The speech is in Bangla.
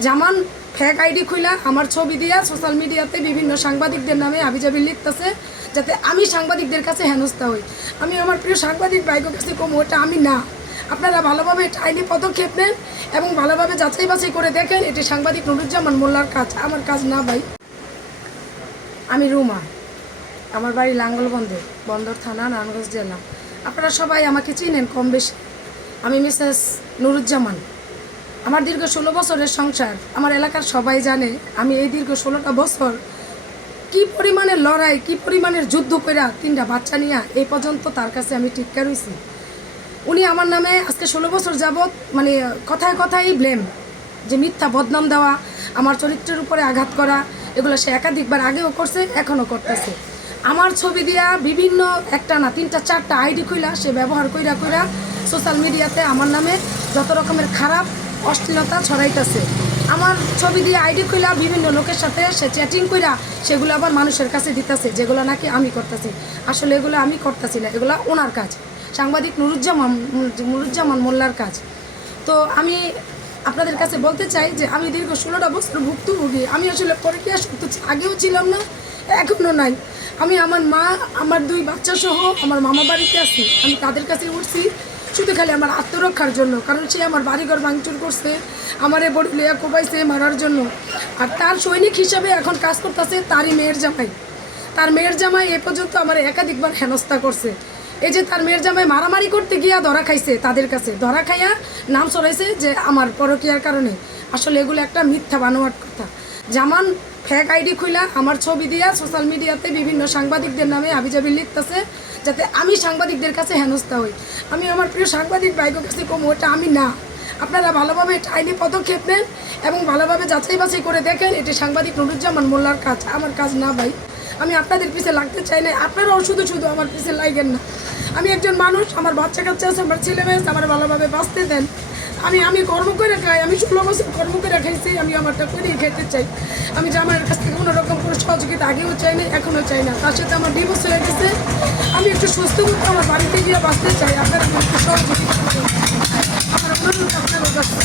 জামান ফেক আইডি খুইলা আমার ছবি দিয়া সোশ্যাল মিডিয়াতে বিভিন্ন সাংবাদিকদের নামে আবিজাবি লিখতেছে, যাতে আমি সাংবাদিকদের কাছে হেনস্থা হই। আমি আমার প্রিয় সাংবাদিক ভাইদের কাছে কম, ওটা আমি না। আপনারা ভালোভাবে এটা আইনি পদক্ষেপ নেন এবং ভালোভাবে যাচাই বাছাই করে দেখেন এটি সাংবাদিক নুরুজ্জামান মোল্লার কাজ, আমার কাজ না ভাই। আমি রুমা, আমার বাড়ি লাঙ্গলবন্দর, বন্দর থানা, নারায়ণগঞ্জ জেলা। আপনারা সবাই আমাকে চিনেন কম বেশি। আমি মিসেস নুরুজ্জামান। আমার দীর্ঘ 16 বছরের সংসার, আমার এলাকার সবাই জানে। আমি এই দীর্ঘ 16টা বছর কি পরিমাণের লড়াই, কি পরিমাণের যুদ্ধ কইরা 3টা বাচ্চা নিয়ে এই পর্যন্ত তার কাছে আমি টিক্কা রইছি। উনি আমার নামে আজকে 16 বছর যাবৎ মানে কথায় কথাই ব্লেম, যে মিথ্যা বদনাম দেওয়া, আমার চরিত্রের উপরে আঘাত করা, এগুলো সে একাধিকবার আগেও করছে, এখনও করতেছে। আমার ছবি দিয়া বিভিন্ন একটা না 3টা 4টা আইডি খুইলা সে ব্যবহার কইরা কইরা সোশ্যাল মিডিয়াতে আমার নামে যত রকমের খারাপ অশ্লীলতা ছড়াইতেছে। আমার ছবি দিয়ে আইডি খুইলা বিভিন্ন লোকের সাথে সে চ্যাটিং কইরা সেগুলো আবার মানুষের কাছে দিতেছে, যেগুলো নাকি আমি করতেছি। আসলে এগুলো আমি করতেছি না, এগুলো ওনার কাজ, সাংবাদিক নুরুজ্জামান মোল্লার কাজ। তো আমি আপনাদের কাছে বলতে চাই যে আমি দীর্ঘ 16টা বছর ভুক্তভোগী। আমি আসলে পরকীয়া সত্য আগেও ছিলাম না, এখনও নাই। আমি আমার মা, আমার 2 বাচ্চা সহ আমার মামা বাড়িতে আছি। আমি তাদের কাছে উঠছি শুধু খালি আমার আত্মরক্ষার জন্য, কারণ সে আমার বাড়িঘর ভাঙচুর করছে, আমারে বড় লেয়া কোপাইছে মারার জন্য। আর তার সৈনিক হিসাবে এখন কাজ করতেছে তারই মেয়ের জামাই। তার মেয়ের জামাই এ পর্যন্ত আমার একাধিকবার হেনস্থা করছে। এই যে তার মেয়ের জামাই মারামারি করতে গিয়া ধরা খাইছে, তাদের কাছে ধরা খাইয়া নাম ছড়াইছে যে আমার পরকীয়ার কারণে। আসলে এগুলো একটা মিথ্যা বানোয়াট কথা। জামান ফেক আইডি খুইলা আমার ছবি দিয়া সোশ্যাল মিডিয়াতে বিভিন্ন সাংবাদিকদের নামে আবিজাবি লিখতেছে, যাতে আমি সাংবাদিকদের কাছে হেনস্থা হই। আমি আমার প্রিয় সাংবাদিক ভাইদের কাছে কম, ওটা আমি না। আপনারা ভালোভাবে এটা আইনি পদক্ষেপ নেন এবং ভালোভাবে যাচাই বাছাই করে দেখেন এটি সাংবাদিক নুরুজ্জামান মোল্লার কাজ, আমার কাজ না ভাই। আমি আপনাদের পিছিয়ে লাগতে চাই না, আপনারাও শুধু শুধু আমার পিছিয়ে লাগেন না। আমি একজন মানুষ, আমার বাচ্চা কাচ্চা আছে, আমার ছেলে মেয়ে আছে, আমার ভালোভাবে বাঁচতে দেন। আমি কর্ম করে খাই, আমি 16 বছর কর্ম করে খাইছি, আমি আমারটা করেই খেতে চাই। আমি জামাইয়ের কাছ থেকে কোনো রকম কোনো সহযোগিতা আগেও চাই না, এখনও চাই না। তার সাথে আমার ডিভোর্স হয়ে গেছে। আমি একটু সুস্থ করতে আমার বাড়িতে গিয়ে বাঁচতে চাই, আপনারা একটু সহযোগিতা করুন। আমার অনুরোধ আপনার কাছে।